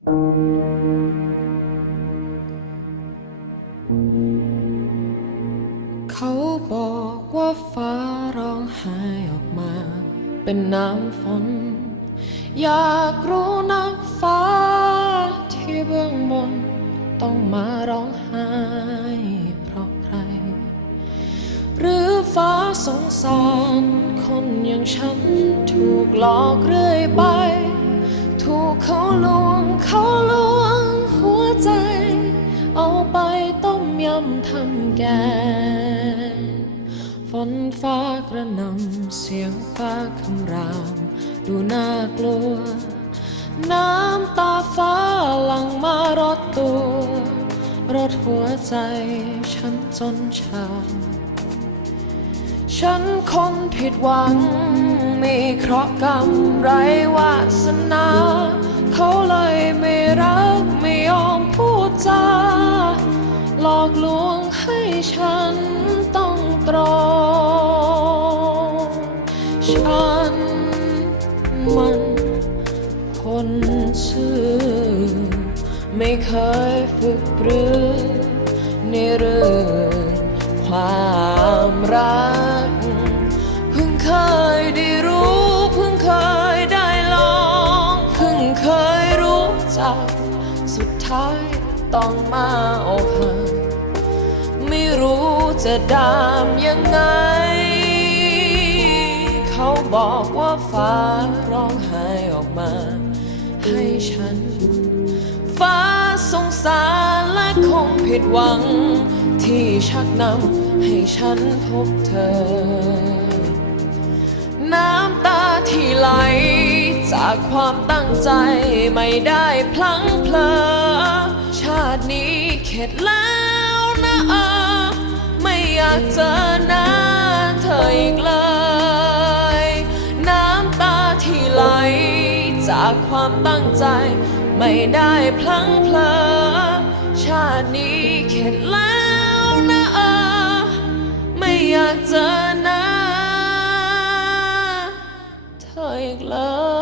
เขาบอกว่าฟ้าร้องไห้ออกมา เป็นน้ำฝน อยากรู้นักฟ้าที่เบื้องบน ต้องมาร้องไห้ เพราะใคร หรือฟ้าสงสาร คนอย่างฉันถูกหลอกเรื่อย เขาลวงเขาลวงหัวใจ เอาไปต้มยำทำแกงฝนฟ้ากระนำเสียงฟ้าคำราม ดูน่ากลัว น้ำตาฟ้าหลังมารดตัวรดหัวใจฉันจนชาฉันคนผิดหวัง มีเคราะห์กรรมไรวาสนา ฉันต้องตรอง ฉันมันคนซื่อไม่เคยฝึกปรือในเรื่องความรัก เพิ่งเคยได้รู้ เพิ่งเคยได้ลอง เพิ่งเคยรู้จัก สุดท้ายต้องมาอกหัก จะดามยังไง เขาบอกว่าฟ้าร้องไห้ออกมา ให้ฉัน ฟ้าสงสารและคงผิดหวัง ที่ชักนำให้ฉันพบเธอ น้ำตาที่ไหล จากความตั้งใจไม่ได้พลั้งเพลอชาตินี้เข็ดแล้วนะากเจอหน้าเธออีกเลย น้ำตาที่ไหล จากความตั้งใจ ไม่ได้พลั้งเพลอชาตินี้เข็ดแล้วนะเอาไม่อยากเจอหน้าเธออีกเลย